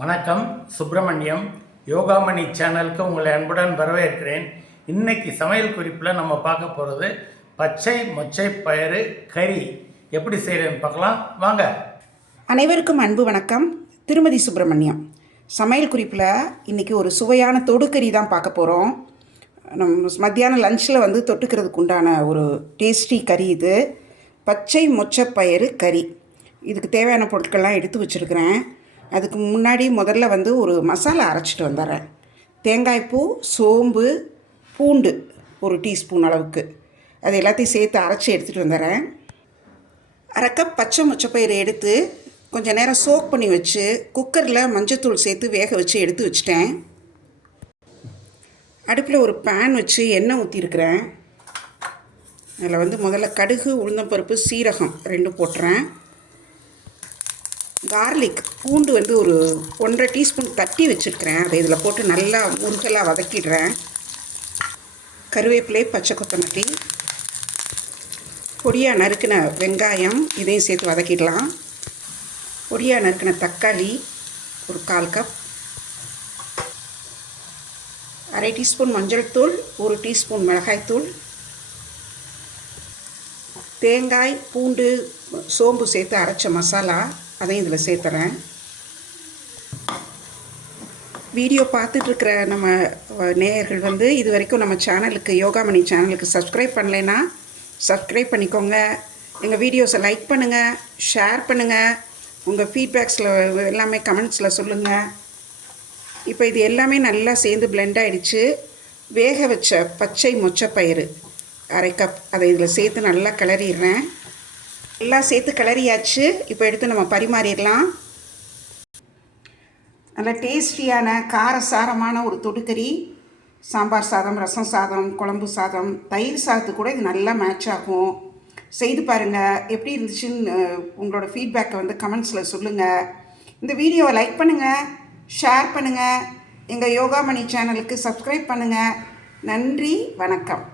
வணக்கம். சுப்பிரமணியம் யோகாமணி சேனலுக்கு உங்களை அன்புடன் வரவேற்கிறேன். இன்னைக்கு சமையல் குறிப்பில் நம்ம பார்க்க போகிறது பச்சை மொச்சை பயிறு கறி எப்படி செய்கிறேன்னு பார்க்கலாம் வாங்க. அனைவருக்கும் அன்பு வணக்கம். திருமதி சுப்பிரமணியம். சமையல் குறிப்பில் இன்றைக்கி ஒரு சுவையான தொடுக்கறி தான் பார்க்க போகிறோம். மத்தியானம் லஞ்சில் தொட்டுக்கிறதுக்கு உண்டான ஒரு டேஸ்டி கறி இது. பச்சை மொச்சை பயிறு கறி. இதுக்கு தேவையான பொருட்கள்லாம் எடுத்து வச்சுருக்கிறேன். அதுக்கு முன்னாடி முதல்ல ஒரு மசாலா அரைச்சிட்டு வந்துடுறேன். தேங்காய்ப்பூ, சோம்பு, பூண்டு ஒரு டீஸ்பூன் அளவுக்கு அது எல்லாத்தையும் சேர்த்து அரைச்சி எடுத்துகிட்டு வந்துடுறேன். அரை கப் பச்சை மொச்சப்பயிறு எடுத்து கொஞ்சம் நேரம் சோக் பண்ணி வச்சு குக்கரில் மஞ்சத்தூள் சேர்த்து வேக வச்சு எடுத்து வச்சிட்டேன். அடுப்பில் ஒரு பேன் வச்சு எண்ணெய் ஊற்றிருக்கிறேன். அதில் முதல்ல கடுகு, உளுந்தம்பருப்பு, சீரகம் 2 போட்டுறேன். கார்லிக் பூண்டு ஒரு 1.5 டீஸ்பூன் தட்டி வச்சுருக்கிறேன். அதை இதில் போட்டு நல்லா முருகலாக வதக்கிடுறேன். கருவேப்பிலை, பச்சை கொத்தமல்லி, பொடியாக நறுக்கின வெங்காயம் இதையும் சேர்த்து வதக்கிடலாம். பொடியாக நறுக்கின தக்காளி ஒரு 1/4 கப், அரை டீஸ்பூன் மஞ்சள் தூள், 1 டீஸ்பூன் மிளகாய்த்தூள், தேங்காய், பூண்டு, சோம்பு சேர்த்து அரைச்ச மசாலா அதையும் இதில் சேர்த்துறேன். வீடியோ பார்த்துட்ருக்கிற நம்ம நேயர்கள் இது வரைக்கும் நம்ம சேனலுக்கு, யோகாமணி சேனலுக்கு சப்ஸ்கிரைப் பண்ணலைன்னா சப்ஸ்கிரைப் பண்ணிக்கோங்க. எங்கள் வீடியோஸை லைக் பண்ணுங்கள், ஷேர் பண்ணுங்கள், உங்கள் ஃபீட்பேக்ஸில் எல்லாமே கமெண்ட்ஸில் சொல்லுங்கள். இப்போ இது எல்லாமே நல்லா சேர்ந்து பிளெண்ட் ஆகிடுச்சு. வேக வச்ச பச்சை மொச்சப்பயிறு அரை கப் அதை இதில் சேர்த்து நல்லா கிளறிடுறேன். எல்லாம் சேர்த்து கிளறியாச்சு. இப்போ எடுத்து நம்ம பரிமாறிடலாம். நல்ல டேஸ்டியான காரசாரமான ஒரு தொடுக்கறி. சாம்பார் சாதம், ரசம் சாதம், குழம்பு சாதம், தயிர் சாதத்துக்கு கூட இது நல்லா மேட்ச் ஆகும். செய்து பாருங்கள். எப்படி இருந்துச்சுன்னு உங்களோட ஃபீட்பேக்கை கமெண்ட்ஸில் சொல்லுங்கள். இந்த வீடியோவை லைக் பண்ணுங்கள், ஷேர் பண்ணுங்கள், எங்கள் யோகாமணி சேனலுக்கு சப்ஸ்கிரைப் பண்ணுங்கள். நன்றி, வணக்கம்.